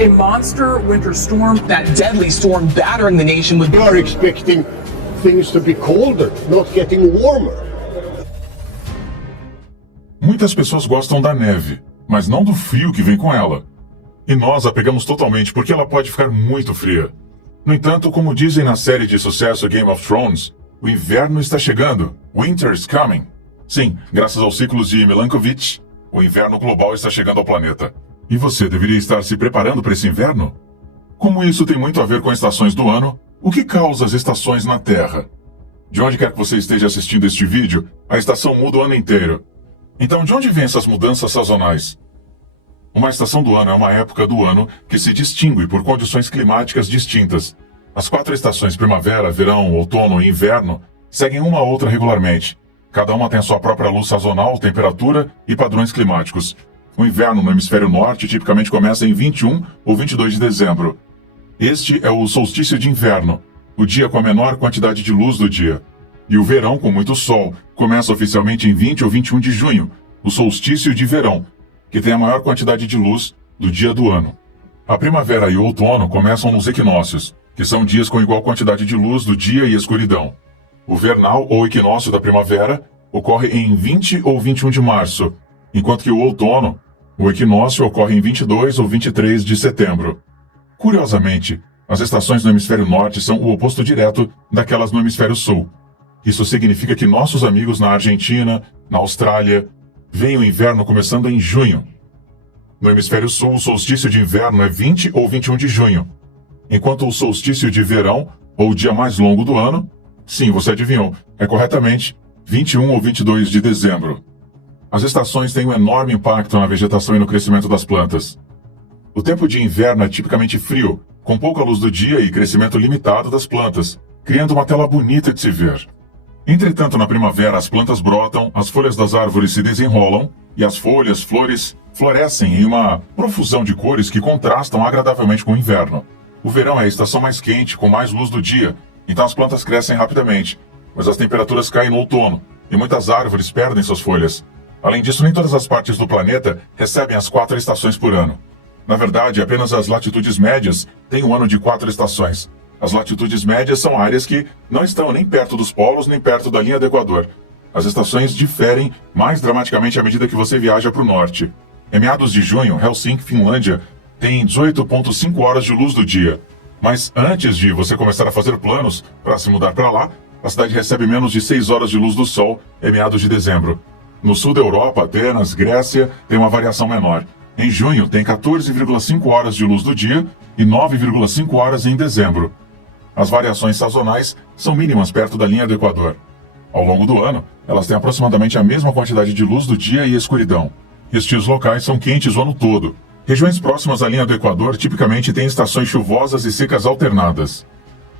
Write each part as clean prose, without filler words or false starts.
A monster winter storm, that deadly storm battering the nation with... We are expecting things to be colder, not getting warmer. Muitas pessoas gostam da neve, mas não do frio que vem com ela. E nós a pegamos totalmente porque ela pode ficar muito fria. No entanto, como dizem na série de sucesso Game of Thrones, o inverno está chegando. Winter's coming. Sim, graças aos ciclos de Milankovitch, o inverno global está chegando ao planeta. E você deveria estar se preparando para esse inverno? Como isso tem muito a ver com estações do ano, o que causa as estações na Terra? De onde quer que você esteja assistindo este vídeo, a estação muda o ano inteiro. Então, de onde vêm essas mudanças sazonais? Uma estação do ano é uma época do ano que se distingue por condições climáticas distintas. As 4 estações primavera, verão, outono e inverno seguem uma a outra regularmente. Cada uma tem a sua própria luz sazonal, temperatura e padrões climáticos. O inverno no hemisfério norte tipicamente começa em 21 ou 22 de dezembro. Este é o solstício de inverno, o dia com a menor quantidade de luz do dia. E o verão, com muito sol, começa oficialmente em 20 ou 21 de junho, o solstício de verão, que tem a maior quantidade de luz do dia do ano. A primavera e o outono começam nos equinócios, que são dias com igual quantidade de luz do dia e escuridão. O vernal ou equinócio da primavera ocorre em 20 ou 21 de março, enquanto que o outono, o equinócio, ocorre em 22 ou 23 de setembro. Curiosamente, as estações no hemisfério norte são o oposto direto daquelas no hemisfério sul. Isso significa que nossos amigos na Argentina, na Austrália, veem o inverno começando em junho. No hemisfério sul, o solstício de inverno é 20 ou 21 de junho, enquanto o solstício de verão, ou o dia mais longo do ano, sim, você adivinhou, é corretamente 21 ou 22 de dezembro. As estações têm um enorme impacto na vegetação e no crescimento das plantas. O tempo de inverno é tipicamente frio, com pouca luz do dia e crescimento limitado das plantas, criando uma tela bonita de se ver. Entretanto, na primavera, as plantas brotam, as folhas das árvores se desenrolam e as folhas, flores, florescem em uma profusão de cores que contrastam agradavelmente com o inverno. O verão é a estação mais quente, com mais luz do dia, então as plantas crescem rapidamente, mas as temperaturas caem no outono e muitas árvores perdem suas folhas. Além disso, nem todas as partes do planeta recebem as 4 estações por ano. Na verdade, apenas as latitudes médias têm um ano de 4 estações. As latitudes médias são áreas que não estão nem perto dos polos nem perto da linha do Equador. As estações diferem mais dramaticamente à medida que você viaja para o norte. Em meados de junho, Helsinki, Finlândia, tem 18,5 horas de luz do dia. Mas antes de você começar a fazer planos para se mudar para lá, a cidade recebe menos de 6 horas de luz do sol em meados de dezembro. No sul da Europa, Atenas, Grécia, tem uma variação menor. Em junho, tem 14,5 horas de luz do dia e 9,5 horas em dezembro. As variações sazonais são mínimas perto da linha do Equador. Ao longo do ano, elas têm aproximadamente a mesma quantidade de luz do dia e escuridão. Estes locais são quentes o ano todo. Regiões próximas à linha do Equador tipicamente têm estações chuvosas e secas alternadas.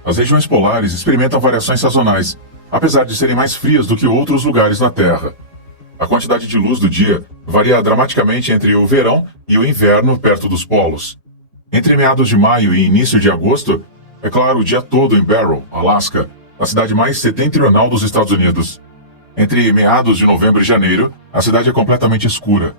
As regiões polares experimentam variações sazonais, apesar de serem mais frias do que outros lugares na Terra. A quantidade de luz do dia varia dramaticamente entre o verão e o inverno perto dos polos. Entre meados de maio e início de agosto, é claro o dia todo em Barrow, Alaska, a cidade mais setentrional dos Estados Unidos. Entre meados de novembro e janeiro, a cidade é completamente escura.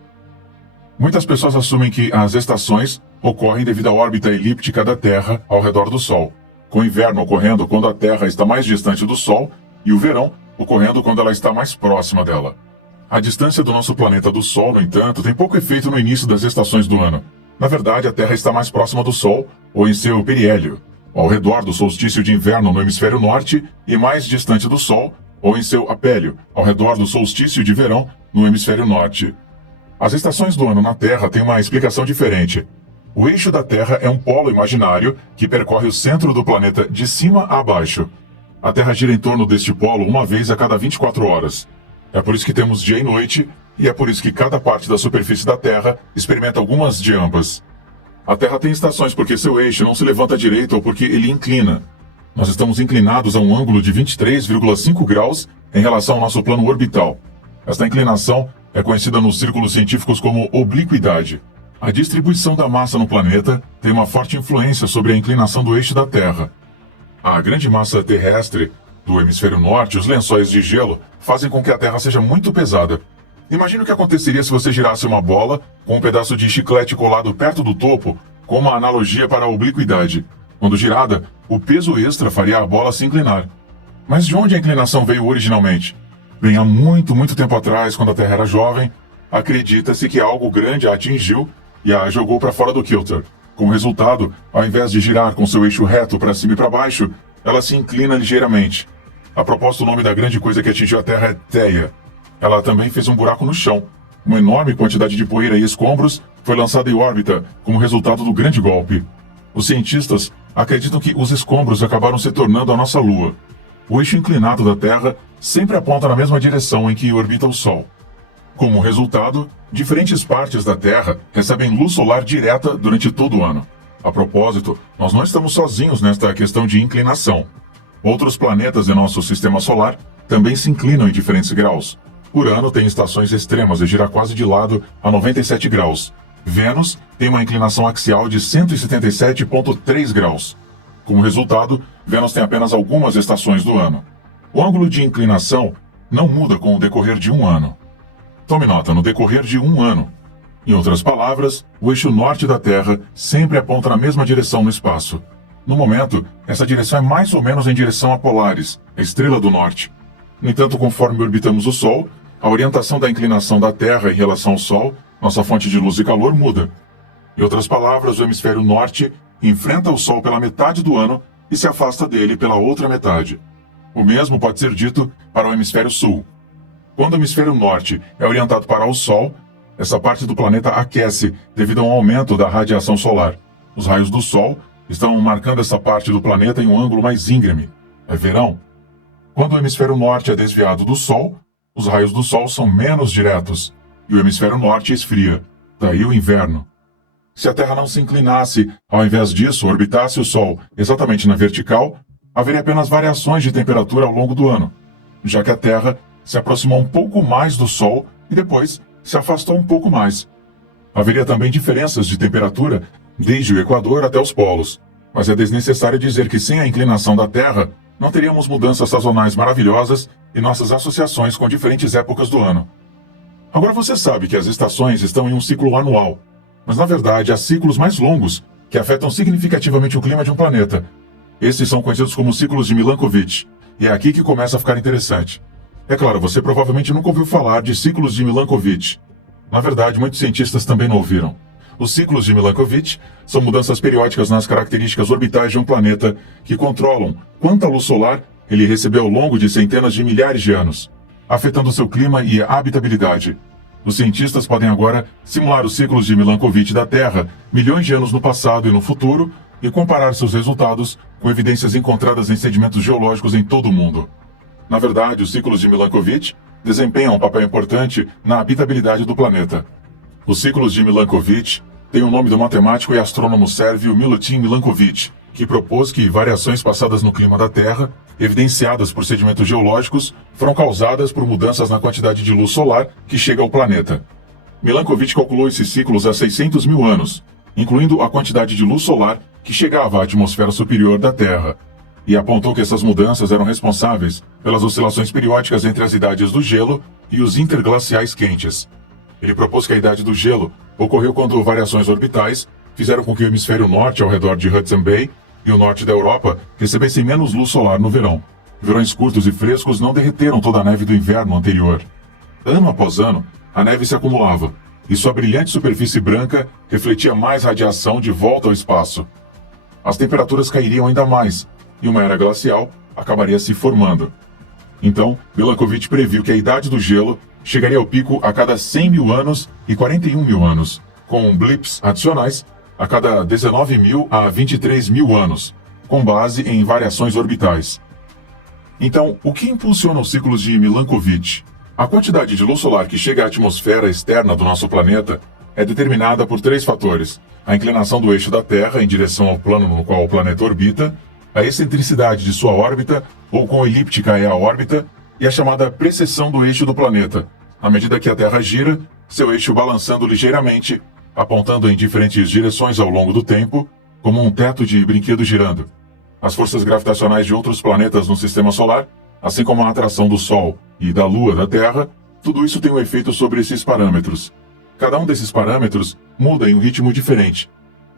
Muitas pessoas assumem que as estações ocorrem devido à órbita elíptica da Terra ao redor do Sol, com o inverno ocorrendo quando a Terra está mais distante do Sol e o verão ocorrendo quando ela está mais próxima dela. A distância do nosso planeta do Sol, no entanto, tem pouco efeito no início das estações do ano. Na verdade, a Terra está mais próxima do Sol, ou em seu periélio, ao redor do solstício de inverno no hemisfério norte, e mais distante do Sol, ou em seu apélio, ao redor do solstício de verão no hemisfério norte. As estações do ano na Terra têm uma explicação diferente. O eixo da Terra é um polo imaginário que percorre o centro do planeta de cima a baixo. A Terra gira em torno deste polo uma vez a cada 24 horas. É por isso que temos dia e noite, e é por isso que cada parte da superfície da Terra experimenta algumas de ambas. A Terra tem estações porque seu eixo não se levanta direito ou porque ele inclina. Nós estamos inclinados a um ângulo de 23,5 graus em relação ao nosso plano orbital. Esta inclinação é conhecida nos círculos científicos como obliquidade. A distribuição da massa no planeta tem uma forte influência sobre a inclinação do eixo da Terra. A grande massa terrestre do hemisfério norte, os lençóis de gelo, fazem com que a Terra seja muito pesada. Imagine o que aconteceria se você girasse uma bola com um pedaço de chiclete colado perto do topo, com uma analogia para a obliquidade. Quando girada, o peso extra faria a bola se inclinar. Mas de onde a inclinação veio originalmente? Bem, há muito tempo atrás, quando a Terra era jovem, acredita-se que algo grande a atingiu e a jogou para fora do quilter. Como resultado, ao invés de girar com seu eixo reto para cima e para baixo, ela se inclina ligeiramente. A propósito, o nome da grande coisa que atingiu a Terra é Theia. Ela também fez um buraco no chão. Uma enorme quantidade de poeira e escombros foi lançada em órbita como resultado do grande golpe. Os cientistas acreditam que os escombros acabaram se tornando a nossa Lua. O eixo inclinado da Terra sempre aponta na mesma direção em que orbita o Sol. Como resultado, diferentes partes da Terra recebem luz solar direta durante todo o ano. A propósito, nós não estamos sozinhos nesta questão de inclinação. Outros planetas em nosso sistema solar também se inclinam em diferentes graus. Urano tem estações extremas e gira quase de lado a 97 graus. Vênus tem uma inclinação axial de 177,3 graus. Como resultado, Vênus tem apenas algumas estações do ano. O ângulo de inclinação não muda com o decorrer de um ano. Tome nota, no decorrer de um ano. Em outras palavras, o eixo norte da Terra sempre aponta na mesma direção no espaço. No momento, essa direção é mais ou menos em direção a Polaris, a estrela do norte. No entanto, conforme orbitamos o Sol, a orientação da inclinação da Terra em relação ao Sol, nossa fonte de luz e calor, muda. Em outras palavras, o hemisfério norte enfrenta o Sol pela metade do ano e se afasta dele pela outra metade. O mesmo pode ser dito para o hemisfério sul. Quando o hemisfério norte é orientado para o Sol, essa parte do planeta aquece devido a um aumento da radiação solar. Os raios do Sol estão marcando essa parte do planeta em um ângulo mais íngreme. É verão. Quando o hemisfério norte é desviado do Sol, os raios do Sol são menos diretos, e o hemisfério norte esfria. Daí o inverno. Se a Terra não se inclinasse, ao invés disso, orbitasse o Sol exatamente na vertical, haveria apenas variações de temperatura ao longo do ano, já que a Terra se aproximou um pouco mais do Sol e depois se afastou um pouco mais. Haveria também diferenças de temperatura desde o Equador até os polos, mas é desnecessário dizer que sem a inclinação da Terra, não teríamos mudanças sazonais maravilhosas e nossas associações com diferentes épocas do ano. Agora você sabe que as estações estão em um ciclo anual, mas na verdade há ciclos mais longos que afetam significativamente o clima de um planeta. Esses são conhecidos como ciclos de Milankovitch, e é aqui que começa a ficar interessante. É claro, você provavelmente nunca ouviu falar de ciclos de Milankovitch. Na verdade, muitos cientistas também não ouviram. Os ciclos de Milankovitch são mudanças periódicas nas características orbitais de um planeta que controlam quanta luz solar ele recebeu ao longo de centenas de milhares de anos, afetando seu clima e habitabilidade. Os cientistas podem agora simular os ciclos de Milankovitch da Terra milhões de anos no passado e no futuro e comparar seus resultados com evidências encontradas em sedimentos geológicos em todo o mundo. Na verdade, os ciclos de Milankovitch desempenham um papel importante na habitabilidade do planeta. Os ciclos de Milankovitch têm o nome do matemático e astrônomo sérvio Milutin Milankovitch, que propôs que variações passadas no clima da Terra, evidenciadas por sedimentos geológicos, foram causadas por mudanças na quantidade de luz solar que chega ao planeta. Milankovitch calculou esses ciclos há 600 mil anos, incluindo a quantidade de luz solar que chegava à atmosfera superior da Terra, e apontou que essas mudanças eram responsáveis pelas oscilações periódicas entre as idades do gelo e os interglaciais quentes. Ele propôs que a idade do gelo ocorreu quando variações orbitais fizeram com que o hemisfério norte ao redor de Hudson Bay e o norte da Europa recebessem menos luz solar no verão. Verões curtos e frescos não derreteram toda a neve do inverno anterior. Ano após ano, a neve se acumulava, e sua brilhante superfície branca refletia mais radiação de volta ao espaço. As temperaturas cairiam ainda mais, e uma era glacial acabaria se formando. Então, Milankovitch previu que a idade do gelo chegaria ao pico a cada 100 mil anos e 41 mil anos, com blips adicionais a cada 19 mil a 23 mil anos, com base em variações orbitais. Então, o que impulsiona os ciclos de Milankovitch? A quantidade de luz solar que chega à atmosfera externa do nosso planeta é determinada por 3 fatores: a inclinação do eixo da Terra em direção ao plano no qual o planeta orbita, a excentricidade de sua órbita, ou quão elíptica é a órbita, e a chamada precessão do eixo do planeta, à medida que a Terra gira, seu eixo balançando ligeiramente, apontando em diferentes direções ao longo do tempo, como um teto de brinquedo girando. As forças gravitacionais de outros planetas no Sistema Solar, assim como a atração do Sol e da Lua da Terra, tudo isso tem um efeito sobre esses parâmetros. Cada um desses parâmetros muda em um ritmo diferente.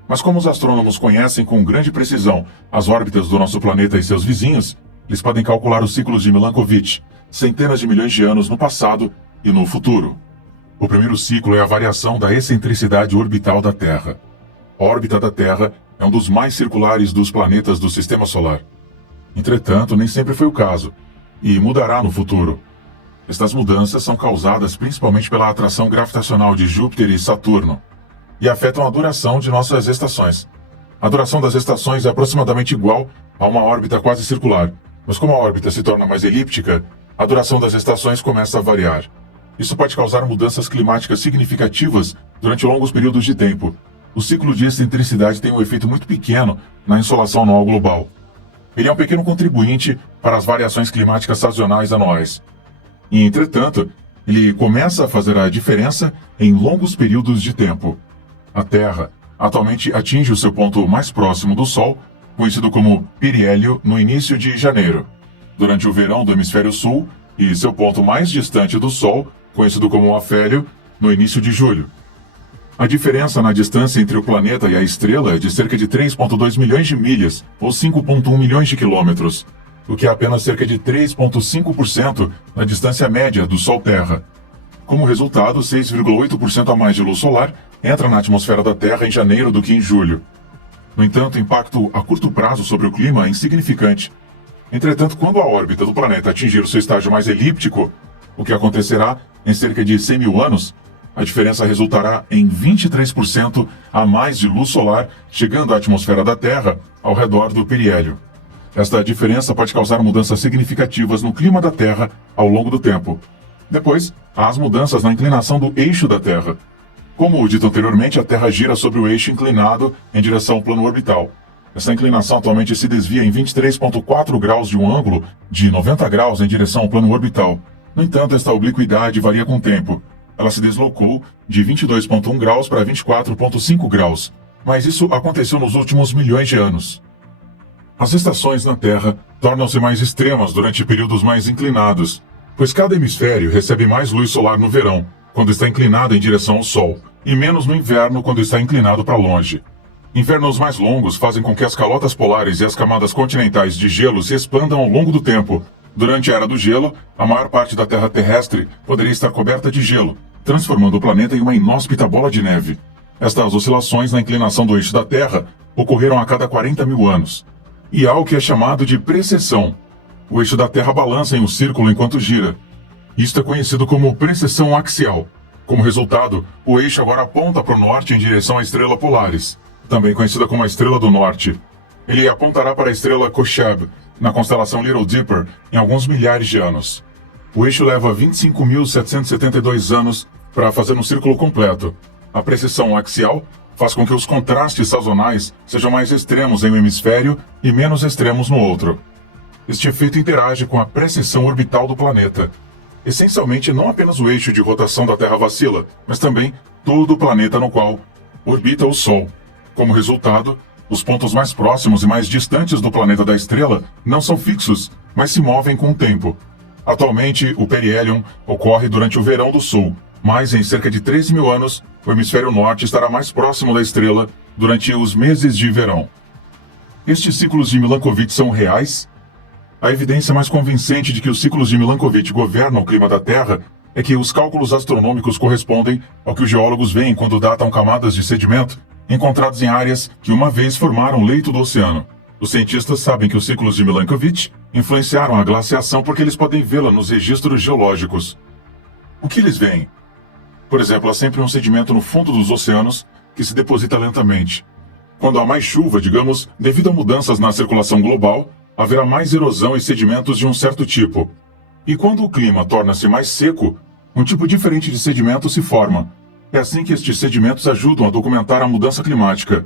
Mas como os astrônomos conhecem com grande precisão as órbitas do nosso planeta e seus vizinhos, eles podem calcular os ciclos de Milankovitch, centenas de milhões de anos no passado e no futuro. O primeiro ciclo é a variação da excentricidade orbital da Terra. A órbita da Terra é um dos mais circulares dos planetas do Sistema Solar. Entretanto, nem sempre foi o caso, e mudará no futuro. Estas mudanças são causadas principalmente pela atração gravitacional de Júpiter e Saturno, e afetam a duração de nossas estações. A duração das estações é aproximadamente igual a uma órbita quase circular, mas como a órbita se torna mais elíptica, a duração das estações começa a variar. Isso pode causar mudanças climáticas significativas durante longos períodos de tempo. O ciclo de excentricidade tem um efeito muito pequeno na insolação anual global. Ele é um pequeno contribuinte para as variações climáticas sazonais anuais. E, entretanto, ele começa a fazer a diferença em longos períodos de tempo. A Terra atualmente atinge o seu ponto mais próximo do Sol, conhecido como periélio, no início de janeiro, durante o verão do hemisfério sul, e seu ponto mais distante do Sol, conhecido como afélio, no início de julho. A diferença na distância entre o planeta e a estrela é de cerca de 3,2 milhões de milhas, ou 5,1 milhões de quilômetros, o que é apenas cerca de 3,5% da distância média do Sol-Terra. Como resultado, 6,8% a mais de luz solar entra na atmosfera da Terra em janeiro do que em julho. No entanto, o impacto a curto prazo sobre o clima é insignificante. Entretanto, quando a órbita do planeta atingir o seu estágio mais elíptico, o que acontecerá em cerca de 100 mil anos, a diferença resultará em 23% a mais de luz solar chegando à atmosfera da Terra ao redor do periélio. Esta diferença pode causar mudanças significativas no clima da Terra ao longo do tempo. Depois, há as mudanças na inclinação do eixo da Terra. Como dito anteriormente, a Terra gira sobre o eixo inclinado em direção ao plano orbital. Essa inclinação atualmente se desvia em 23,4 graus de um ângulo de 90 graus em direção ao plano orbital. No entanto, esta obliquidade varia com o tempo. Ela se deslocou de 22,1 graus para 24,5 graus, mas isso aconteceu nos últimos milhões de anos. As estações na Terra tornam-se mais extremas durante períodos mais inclinados, pois cada hemisfério recebe mais luz solar no verão, quando está inclinado em direção ao Sol, e menos no inverno, quando está inclinado para longe. Invernos mais longos fazem com que as calotas polares e as camadas continentais de gelo se expandam ao longo do tempo. Durante a Era do Gelo, a maior parte da Terra terrestre poderia estar coberta de gelo, transformando o planeta em uma inóspita bola de neve. Estas oscilações na inclinação do eixo da Terra ocorreram a cada 40 mil anos. E há o que é chamado de precessão. O eixo da Terra balança em um círculo enquanto gira. Isto é conhecido como precessão axial. Como resultado, o eixo agora aponta para o norte em direção à estrela Polaris, também conhecida como a Estrela do Norte. Ele apontará para a estrela Kochab, na constelação Little Dipper, em alguns milhares de anos. O eixo leva 25.772 anos para fazer um círculo completo. A precessão axial faz com que os contrastes sazonais sejam mais extremos em um hemisfério e menos extremos no outro. Este efeito interage com a precessão orbital do planeta. Essencialmente, não apenas o eixo de rotação da Terra vacila, mas também todo o planeta no qual orbita o Sol. Como resultado, os pontos mais próximos e mais distantes do planeta da estrela não são fixos, mas se movem com o tempo. Atualmente, o perihélion ocorre durante o verão do Sul, mas em cerca de 13 mil anos, o hemisfério norte estará mais próximo da estrela durante os meses de verão. Estes ciclos de Milankovitch são reais? A evidência mais convincente de que os ciclos de Milankovitch governam o clima da Terra é que os cálculos astronômicos correspondem ao que os geólogos veem quando datam camadas de sedimento encontrados em áreas que uma vez formaram o leito do oceano. Os cientistas sabem que os ciclos de Milankovitch influenciaram a glaciação porque eles podem vê-la nos registros geológicos. O que eles veem? Por exemplo, há sempre um sedimento no fundo dos oceanos que se deposita lentamente. Quando há mais chuva, digamos, devido a mudanças na circulação global, haverá mais erosão e sedimentos de um certo tipo. E quando o clima torna-se mais seco, um tipo diferente de sedimento se forma. É assim que estes sedimentos ajudam a documentar a mudança climática.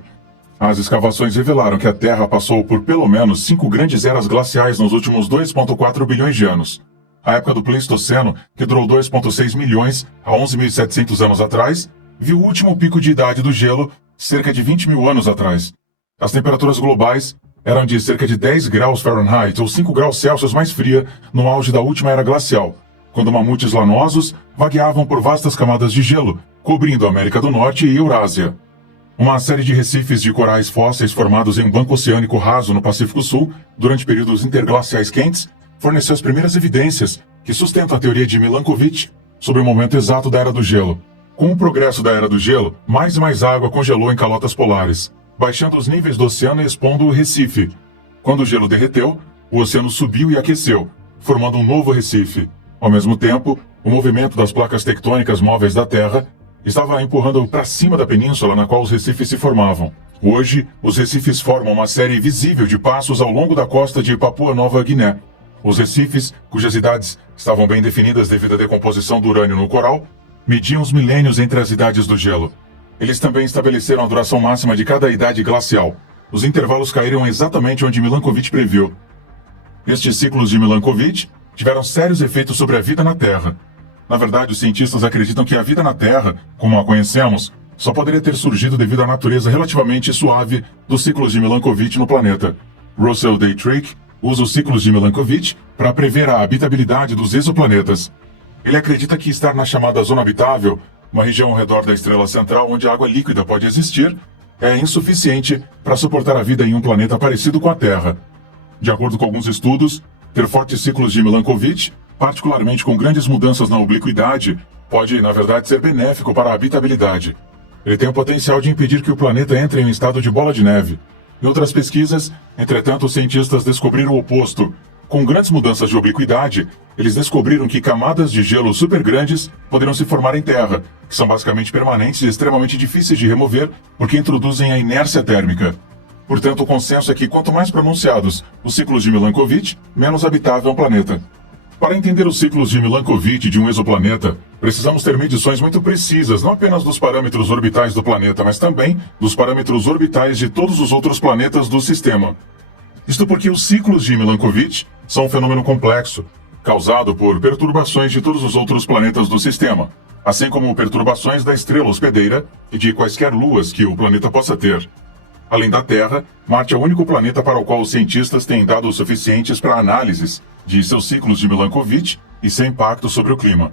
As escavações revelaram que a Terra passou por pelo menos 5 grandes eras glaciais nos últimos 2,4 bilhões de anos. A época do Pleistoceno, que durou 2,6 milhões a 11.700 anos atrás, viu o último pico de idade do gelo cerca de 20 mil anos atrás. As temperaturas globais eram de cerca de 10 graus Fahrenheit ou 5 graus Celsius mais fria no auge da última era glacial, quando mamutes lanosos vagueavam por vastas camadas de gelo, cobrindo a América do Norte e Eurásia. Uma série de recifes de corais fósseis formados em um banco oceânico raso no Pacífico Sul, durante períodos interglaciais quentes, forneceu as primeiras evidências que sustentam a teoria de Milankovitch sobre o momento exato da Era do Gelo. Com o progresso da Era do Gelo, mais e mais água congelou em calotas polares, baixando os níveis do oceano e expondo o recife. Quando o gelo derreteu, o oceano subiu e aqueceu, formando um novo recife. Ao mesmo tempo, o movimento das placas tectônicas móveis da Terra estava empurrando para cima da península na qual os recifes se formavam. Hoje, os recifes formam uma série visível de passos ao longo da costa de Papua Nova Guiné. Os recifes, cujas idades estavam bem definidas devido à decomposição do urânio no coral, mediam os milênios entre as idades do gelo. Eles também estabeleceram a duração máxima de cada idade glacial. Os intervalos caíram exatamente onde Milankovitch previu. Estes ciclos de Milankovitch tiveram sérios efeitos sobre a vida na Terra. Na verdade, os cientistas acreditam que a vida na Terra, como a conhecemos, só poderia ter surgido devido à natureza relativamente suave dos ciclos de Milankovitch no planeta. Russell Dietrich usa os ciclos de Milankovitch para prever a habitabilidade dos exoplanetas. Ele acredita que estar na chamada zona habitável, uma região ao redor da estrela central onde a água líquida pode existir, é insuficiente para suportar a vida em um planeta parecido com a Terra. De acordo com alguns estudos, ter fortes ciclos de Milankovitch, particularmente com grandes mudanças na obliquidade, pode, na verdade, ser benéfico para a habitabilidade. Ele tem o potencial de impedir que o planeta entre em um estado de bola de neve. Em outras pesquisas, entretanto, os cientistas descobriram o oposto. Com grandes mudanças de obliquidade, eles descobriram que camadas de gelo super grandes poderiam se formar em terra, que são basicamente permanentes e extremamente difíceis de remover porque introduzem a inércia térmica. Portanto, o consenso é que quanto mais pronunciados os ciclos de Milankovitch, menos habitável é um planeta. Para entender os ciclos de Milankovitch de um exoplaneta, precisamos ter medições muito precisas, não apenas dos parâmetros orbitais do planeta, mas também dos parâmetros orbitais de todos os outros planetas do sistema. Isto porque os ciclos de Milankovitch são um fenômeno complexo, causado por perturbações de todos os outros planetas do sistema, assim como perturbações da estrela hospedeira e de quaisquer luas que o planeta possa ter. Além da Terra, Marte é o único planeta para o qual os cientistas têm dados suficientes para análises de seus ciclos de Milankovitch e seu impacto sobre o clima.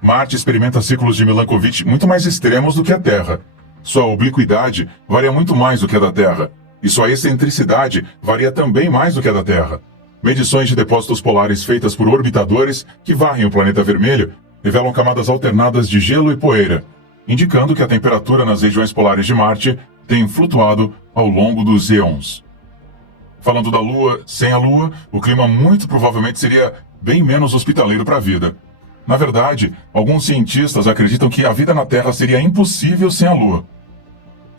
Marte experimenta ciclos de Milankovitch muito mais extremos do que a Terra. Sua obliquidade varia muito mais do que a da Terra, e sua excentricidade varia também mais do que a da Terra. Medições de depósitos polares feitas por orbitadores que varrem o planeta vermelho revelam camadas alternadas de gelo e poeira, indicando que a temperatura nas regiões polares de Marte tem flutuado ao longo dos eons. Falando da Lua, sem a Lua, o clima muito provavelmente seria bem menos hospitaleiro para a vida. Na verdade, alguns cientistas acreditam que a vida na Terra seria impossível sem a Lua.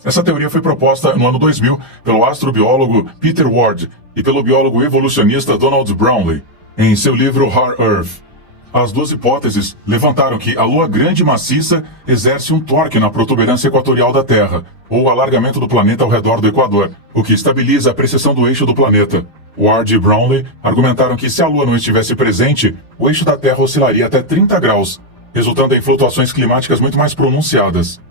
Essa teoria foi proposta no ano 2000 pelo astrobiólogo Peter Ward e pelo biólogo evolucionista Donald Brownlee, em seu livro Hard Earth. As duas hipóteses levantaram que a Lua grande e maciça exerce um torque na protuberância equatorial da Terra, ou o alargamento do planeta ao redor do Equador, o que estabiliza a precessão do eixo do planeta. Ward e Brownlee argumentaram que se a Lua não estivesse presente, o eixo da Terra oscilaria até 30 graus, resultando em flutuações climáticas muito mais pronunciadas.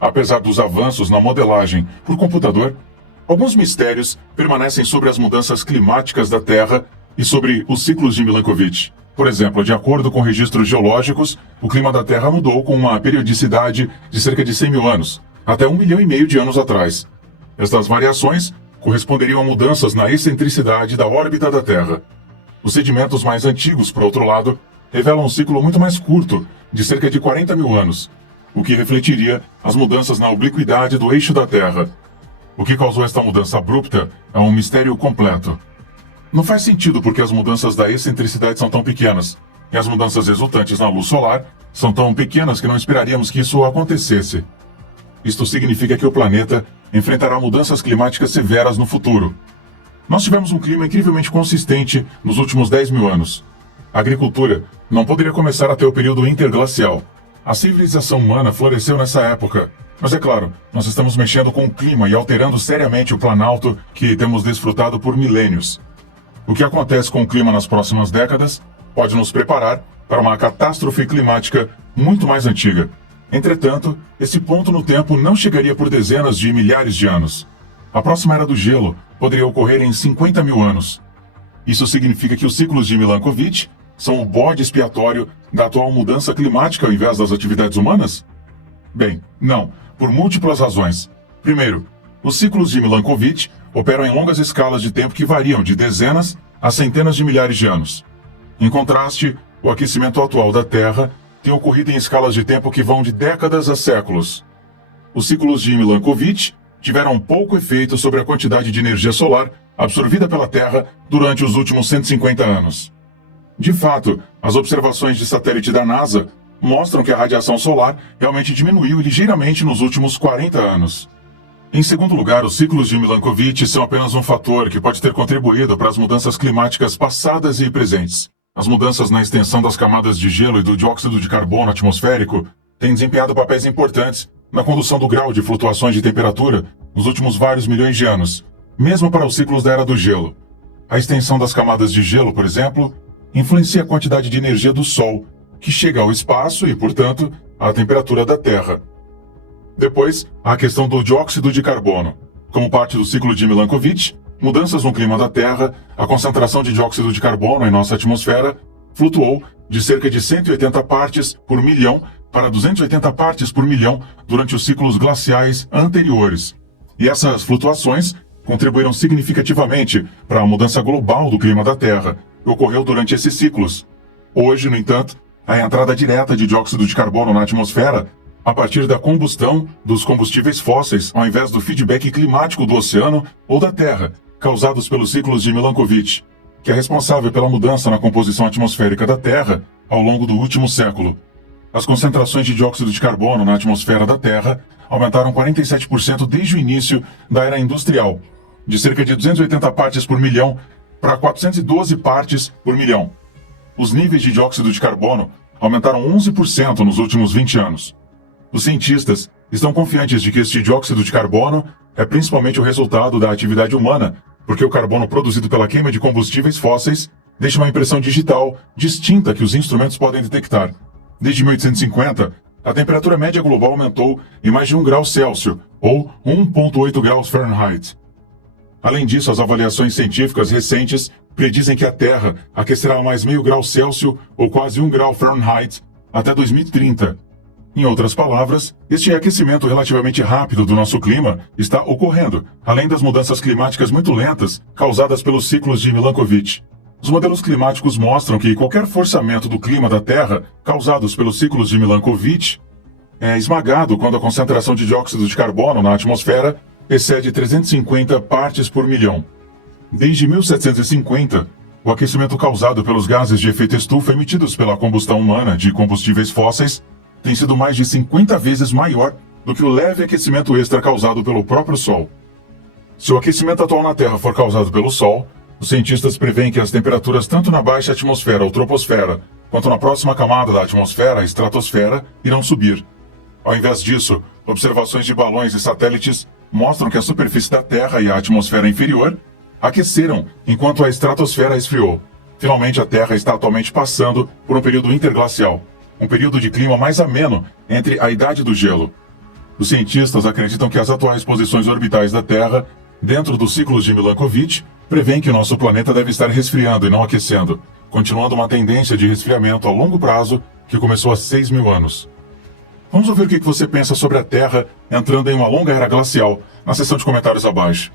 Apesar dos avanços na modelagem por computador, alguns mistérios permanecem sobre as mudanças climáticas da Terra e sobre os ciclos de Milankovitch. Por exemplo, de acordo com registros geológicos, o clima da Terra mudou com uma periodicidade de cerca de 100 mil anos, até 1,5 milhão de anos atrás. Estas variações corresponderiam a mudanças na excentricidade da órbita da Terra. Os sedimentos mais antigos, por outro lado, revelam um ciclo muito mais curto, de cerca de 40 mil anos, o que refletiria as mudanças na obliquidade do eixo da Terra. O que causou esta mudança abrupta é um mistério completo. Não faz sentido porque as mudanças da excentricidade são tão pequenas, e as mudanças resultantes na luz solar são tão pequenas que não esperaríamos que isso acontecesse. Isto significa que o planeta enfrentará mudanças climáticas severas no futuro. Nós tivemos um clima incrivelmente consistente nos últimos 10 mil anos. A agricultura não poderia começar até o período interglacial. A civilização humana floresceu nessa época. Mas é claro, nós estamos mexendo com o clima e alterando seriamente o planalto que temos desfrutado por milênios. O que acontece com o clima nas próximas décadas pode nos preparar para uma catástrofe climática muito mais antiga. Entretanto, esse ponto no tempo não chegaria por dezenas de milhares de anos. A próxima era do gelo poderia ocorrer em 50 mil anos. Isso significa que os ciclos de Milankovitch são o bode expiatório da atual mudança climática ao invés das atividades humanas? Bem, não, por múltiplas razões. Primeiro, os ciclos de Milankovitch operam em longas escalas de tempo que variam de dezenas a centenas de milhares de anos. Em contraste, o aquecimento atual da Terra tem ocorrido em escalas de tempo que vão de décadas a séculos. Os ciclos de Milankovitch tiveram pouco efeito sobre a quantidade de energia solar absorvida pela Terra durante os últimos 150 anos. De fato, as observações de satélite da NASA mostram que a radiação solar realmente diminuiu ligeiramente nos últimos 40 anos. Em segundo lugar, os ciclos de Milankovitch são apenas um fator que pode ter contribuído para as mudanças climáticas passadas e presentes. As mudanças na extensão das camadas de gelo e do dióxido de carbono atmosférico têm desempenhado papéis importantes na condução do grau de flutuações de temperatura nos últimos vários milhões de anos, mesmo para os ciclos da Era do Gelo. A extensão das camadas de gelo, por exemplo, influencia a quantidade de energia do Sol, que chega ao espaço e, portanto, à temperatura da Terra. Depois, há a questão do dióxido de carbono. Como parte do ciclo de Milankovitch, mudanças no clima da Terra, a concentração de dióxido de carbono em nossa atmosfera flutuou de cerca de 180 partes por milhão para 280 partes por milhão durante os ciclos glaciais anteriores. E essas flutuações contribuíram significativamente para a mudança global do clima da Terra, que ocorreu durante esses ciclos. Hoje, no entanto, a entrada direta de dióxido de carbono na atmosfera a partir da combustão dos combustíveis fósseis, ao invés do feedback climático do oceano ou da Terra, causados pelos ciclos de Milankovitch, que é responsável pela mudança na composição atmosférica da Terra ao longo do último século. As concentrações de dióxido de carbono na atmosfera da Terra aumentaram 47% desde o início da era industrial, de cerca de 280 partes por milhão para 412 partes por milhão. Os níveis de dióxido de carbono aumentaram 11% nos últimos 20 anos. Os cientistas estão confiantes de que este dióxido de carbono é principalmente o resultado da atividade humana, porque o carbono produzido pela queima de combustíveis fósseis deixa uma impressão digital distinta que os instrumentos podem detectar. Desde 1850, a temperatura média global aumentou em mais de 1 grau Celsius, ou 1,8 graus Fahrenheit. Além disso, as avaliações científicas recentes predizem que a Terra aquecerá mais meio grau Celsius, ou quase 1 grau Fahrenheit, até 2030. Em outras palavras, este aquecimento relativamente rápido do nosso clima está ocorrendo, além das mudanças climáticas muito lentas causadas pelos ciclos de Milankovitch. Os modelos climáticos mostram que qualquer forçamento do clima da Terra causados pelos ciclos de Milankovitch é esmagado quando a concentração de dióxido de carbono na atmosfera excede 350 partes por milhão. Desde 1750, o aquecimento causado pelos gases de efeito estufa emitidos pela combustão humana de combustíveis fósseis tem sido mais de 50 vezes maior do que o leve aquecimento extra causado pelo próprio Sol. Se o aquecimento atual na Terra for causado pelo Sol, os cientistas preveem que as temperaturas tanto na baixa atmosfera ou troposfera, quanto na próxima camada da atmosfera, a estratosfera, irão subir. Ao invés disso, observações de balões e satélites mostram que a superfície da Terra e a atmosfera inferior aqueceram enquanto a estratosfera esfriou. Finalmente, a Terra está atualmente passando por um período interglacial, um período de clima mais ameno entre a Idade do Gelo. Os cientistas acreditam que as atuais posições orbitais da Terra, dentro dos ciclos de Milankovitch, prevêem que o nosso planeta deve estar resfriando e não aquecendo, continuando uma tendência de resfriamento a longo prazo que começou há 6.000 anos. Vamos ouvir o que você pensa sobre a Terra entrando em uma longa era glacial na seção de comentários abaixo.